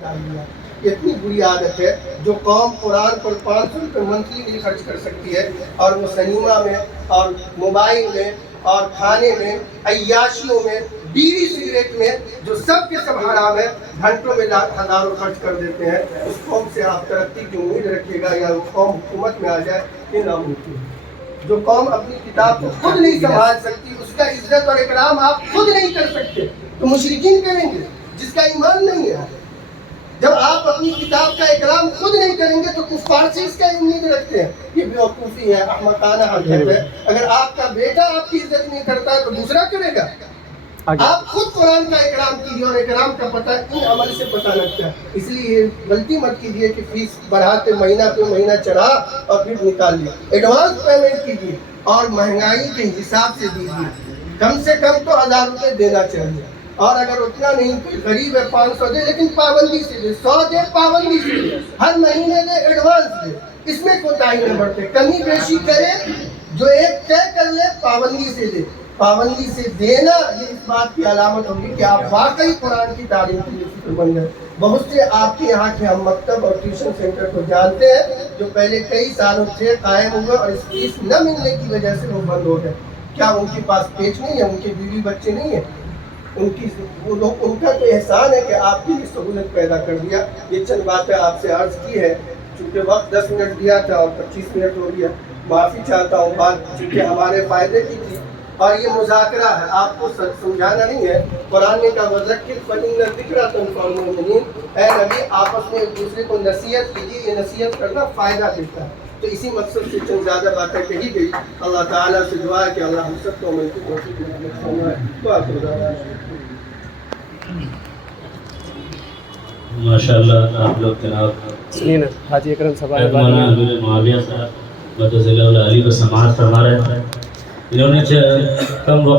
ڈال دیا. یہ اتنی بری عادت ہے. جو قوم قرآن پر 500 روپے منتھلی نہیں خرچ کر سکتی ہے اور وہ سنیما میں اور موبائل میں اور کھانے میں، عیاشیوں میں، بیڑی سگریٹ میں، جو سب کے سب حرام ہے، گھنٹوں میں ہزاروں خرچ کر دیتے ہیں. اس قوم سے آپ ترقی کی امید رکھیے گا یا وہ قوم حکومت میں آ جائے، یہ ناممکن ہے. جو قوم اپنی کتاب کو خود نہیں سنبھال سکتی، اس کا عزت اور اکرام آپ خود نہیں کر سکتے تو مشرکین کریں گے جس کا ایمان نہیں ہے. جب آپ اپنی کتاب کا اکرام خود نہیں کریں گے تو کفار سے اس کا امید رکھتے ہیں. یہ بیوقوفی ہے، احمقانہ حرکت ہے. اگر آپ کا بیٹا آپ کی عزت نہیں کرتا ہے تو دوسرا کرے گا. آپ خود قرآن کا اکرام کیجیے، اور اکرام کا پتہ ان عمل سے پتہ لگتا ہے. اس لیے یہ غلطی مت کیجیے کہ فیس بڑھاتے مہینہ پہ مہینہ چڑھا اور پھر نکال لیا. ایڈوانس پیمنٹ کیجیے اور مہنگائی کے حساب سے دیجیے. کم سے کم تو 1000 روپے دینا چاہیے، اور اگر اتنا نہیں کوئی غریب ہے 500 دے، لیکن پابندی سے دے. 100 دے، پابندی سے دے. ہر مہینے دے، ایڈوانس دے. اس میں کوتاہی نہ برتے، کمی بیشی کرے. جو ایک طے کر لے پابندی سے دے. پابندی سے دینا یہ اس بات کی علامت ہوگی کہ آپ واقعی قرآن کی تعلیم کے لیے فکر مند ہیں. بہت سے آپ کے یہاں کے ہم مکتب اور ٹیوشن سینٹر کو جانتے ہیں جو پہلے کئی سالوں سے قائم ہوئے اور اس فیس نہ ملنے کی وجہ سے وہ بند ہو گئے. کیا ان کے پاس پیچ نہیں ہے؟ ان کے بیوی بچے نہیں ہیں؟ ان کا تو احسان ہے کہ آپ کی سہولت پیدا کر دیا. یہ چند باتیں آپ سے عرض کی ہے. چونکہ وقت 10 منٹ دیا تھا اور 25 منٹ ہو گیا، معافی چاہتا ہوں. بات چونکہ ہمارے فائدے کی تھی اور یہ مذاکرہ ہے، آپ کو سمجھانا نہیں ہے. قرآن کا وذکر فإن الذکریٰ تنفع المؤمنین. اے نبی، آپس میں ایک دوسرے کو نصیحت کیجیے. یہ نصیحت کرنا فائدہ دیتا ہے. تو اسی مقصد سے چند زیادہ باتیں کہی گئی. اللہ تعالیٰ سے دعا ہے کہ اللہ ہم سب کو عمل کی توفیق نصیب فرمائے. ماشاءاللہ آپ لوگ جناب حاجی اکرم صاحب مولانا حضور معاویہ صاحب مدثر علی کو سماعت فرما رہے ہیں. انہوں نے کم وقت